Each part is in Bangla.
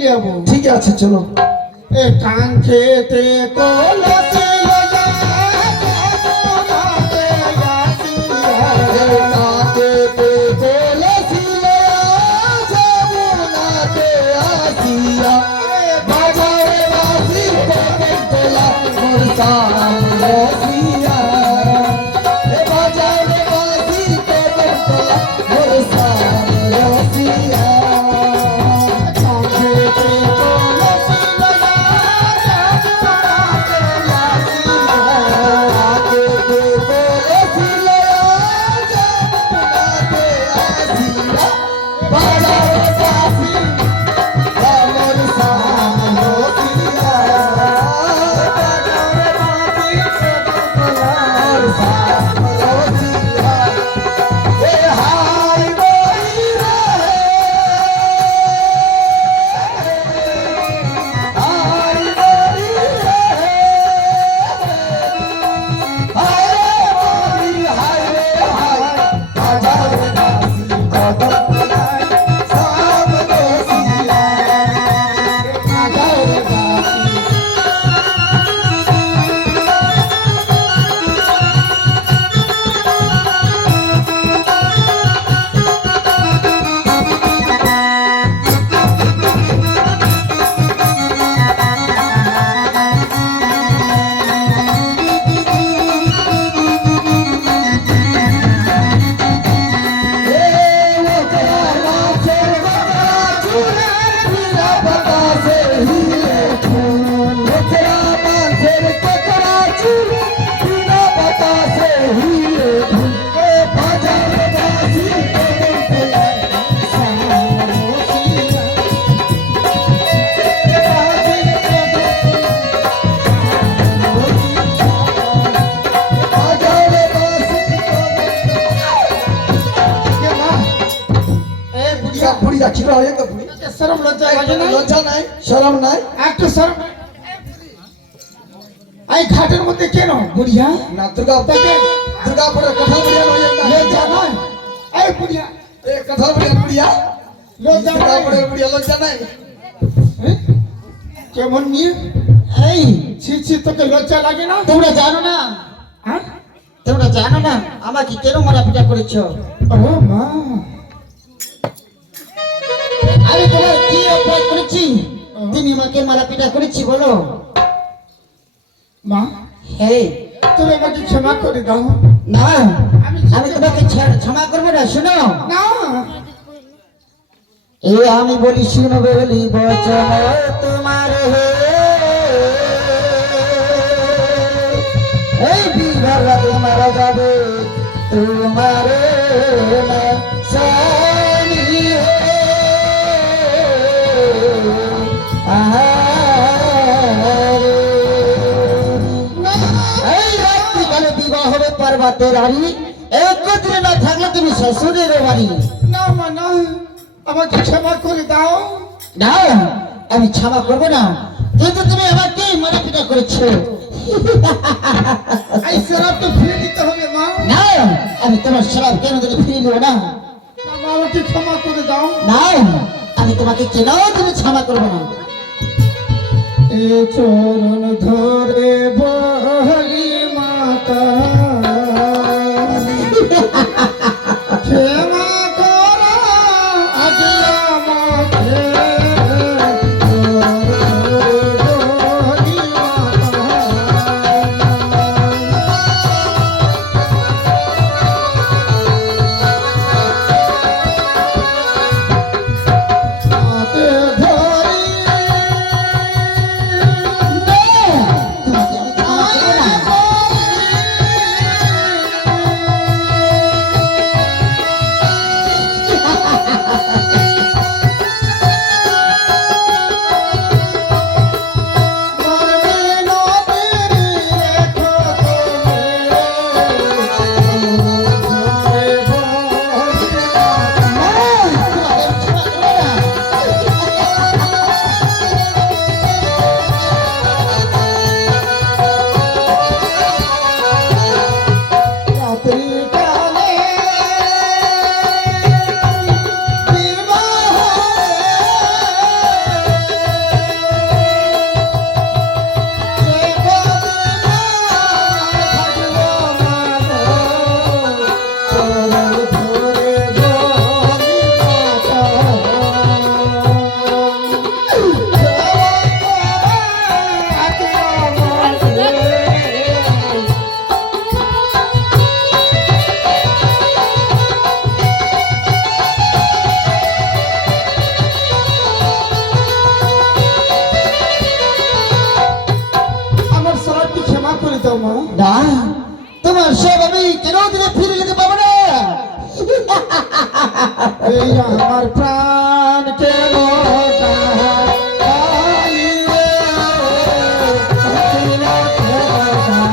চলে যাবো। ঠিক আছে চলো। এ কান খেতে কলসি লগা যমুনাতে আসিয়া, কাঁদেতে কলসি যমুনাতে আসিয়া, বাজারে বাঁশি কদমতলা মোর সাম রসিয়া, বাজারে বাঁশি কদমতলা মোর সাম রসিয়া। কান খেতে কলসি লগা যমুনাতে শরম লজ্জা লাগে না? লজ্জা নাই, শরম নাই, একটু শরম। এই ঘাটের মধ্যে কেন বুড়িয়া? না দুর্গাপুরের কথা বুড়িয়া লজ্জা নয়? এই বুড়িয়া কথা বুড়িয়া লজ্জা নাই? দুর্গাপুরের বুড়িয়া লজ্জা নাই। হ্যাঁ? কেমন মেয়ে? এই ছি ছি, তোকে লজ্জা লাগে না? তোমরা জানো না, হ্যাঁ? তোমরা জানো না আমাকে কেন মারাপিটা করেছো? ও মা, আমি তোমার কি অপরাধ করেছি তুমি আমাকে মারাপিটা করেছি বলো? মা হে, তুমি আমাকে ক্ষমা করে দাও। না আমি তোমাকে ক্ষমা করবো না। শোনো না, এ আমি বলি শুনো বলি বচন তোমার হে, এই বিভাগ মারা যাবে তোমার না সানি হে। এই রাত্রিকালে বিবাহ হবে পার্বতের রানী, একত্রে না থাকলে তুমি শ্বশুরের বাড়ি। না মা, না, আমাকে ক্ষমা করে দাও। না আমি ক্ষমা করবো না, কিন্তু তুমি আমাকে মারাপিটা করেছো। এই শরাব তো ফিরে দিতে হবে মা। না আমি তোমার শরাব কেন দিলে ফিরে নেবো না। না মা, আমাকে ক্ষমা করে দাও। না আমি তোমাকে কেন তুমি ক্ষমা করবো না। এ চরণ ধরে বলি মাতা, ক্ষমা করো আজ আমাকে, বলি মাতা। হাতে ধরি তোমাকে আমি ক্ষমা করবো না। সব আমি কেন দিনে ফিরে যেতে পাবো না? এই আমার প্রাণ কেন কাঁদিলে? এই আমার প্রাণ কেন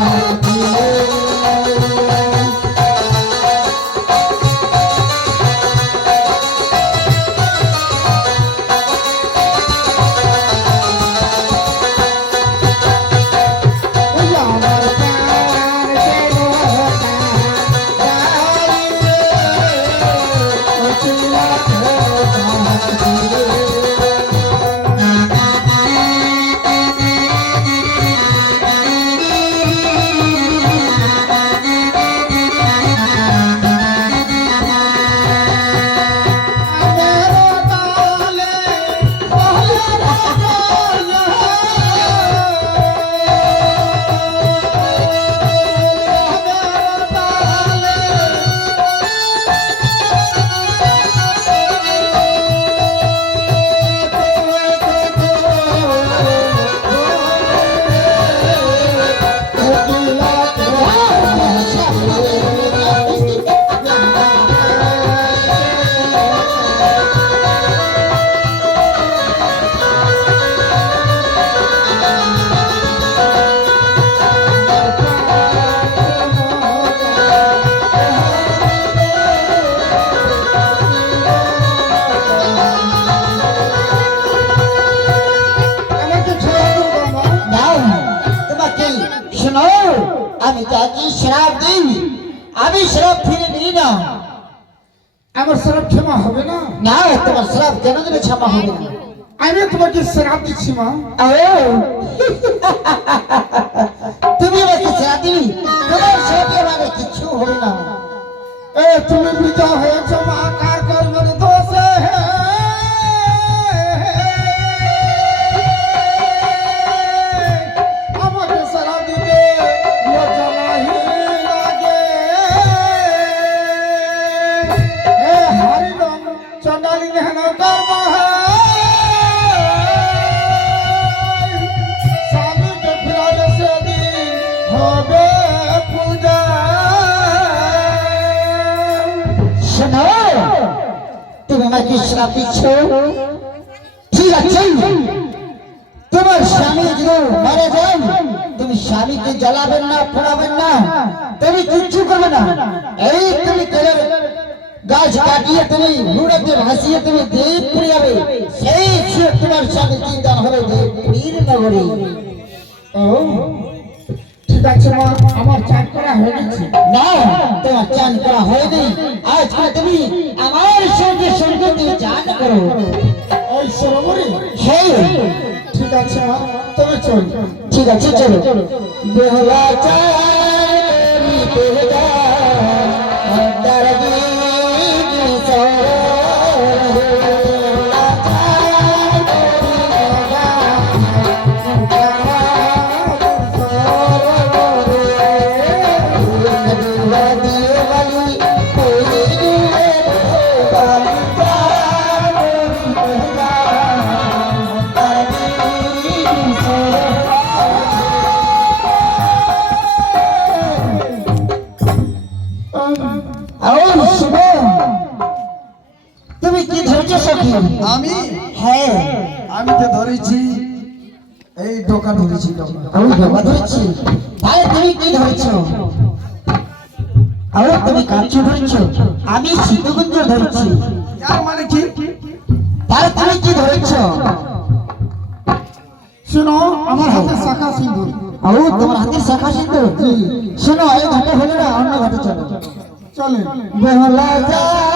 আমি তাকে শ্রাপ দিই, আমি শ্রাপ ফিরে নিই না। আমার শ্রাপ ক্ষমা হবে না? না, তোমার শ্রাপ কেন দিলে ক্ষমা হবে না? আমি তোমাকে শ্রাপ দিচ্ছি মা। তুমি আমাকে শ্রাপ দিবি? তোমার শ্রাপে আমাকে কিচ্ছু হবে না। তুমি বিধবা হয়েছ মা, কার কর্মের দোষে আমাকে শ্রাপ দিতে লজ্জা নাহি লাগে? হরিদম চন্ডালী নেহন কর্ম স্বামীকে ফিরালে সেদিন হবে পূজা। শোনো, তুমি আমাকে শ্রাপ দিচ্ছ, ঠিক আছে? তোমার স্বামী যদি মারা যায়, তুমি স্বামীকে জ্বালাবেন না, পোড়াবেন না, তুমি কিচ্ছু করবে না। এই তুমি তেলের গাছ কাটিয়ে তুমি নুড়াতে ভাসিয়ে তুমি দ্বীপ পুড়ে যাবে, সেই ছিল তোমার স্বামী চিন্তান হবে বীর নগরী। ও ঠিক আছে মা, আমার চান করা হয়ে গেছে। না, তোমার চান করা হয়নি। আজকে তুমি আমার সঙ্গে সঙ্গে তুমি চান করো। ওই সরোবরে? হ্যাঁ, ঠিক আছে মা, তবে চল। ঠিক আছে, চলো। বেহুলা চান বেহুলা দরদি তুমি কি ধরেছো সখী? আমি হ্যাঁ, আমি তো ধরেছি এই ডোকা ধরেছি। আমি বাবা ধরেছি। তাহলে তুমি কি ধরেছো? আর তুমি কাঞ্চু ধরেছো, আমি শীতগুঞ্জ ধরেছি। তার মানে কি? তাহলে তুমি কি ধরেছো? শোনো, আমার হাতে শাখা সিঁদুর। ও, তোমার হাতের শাখা সিঁদুর? শোনো, এই ঘাটে হলো না, অন্য ঘাটে চলো। চলে বেহুলা যায়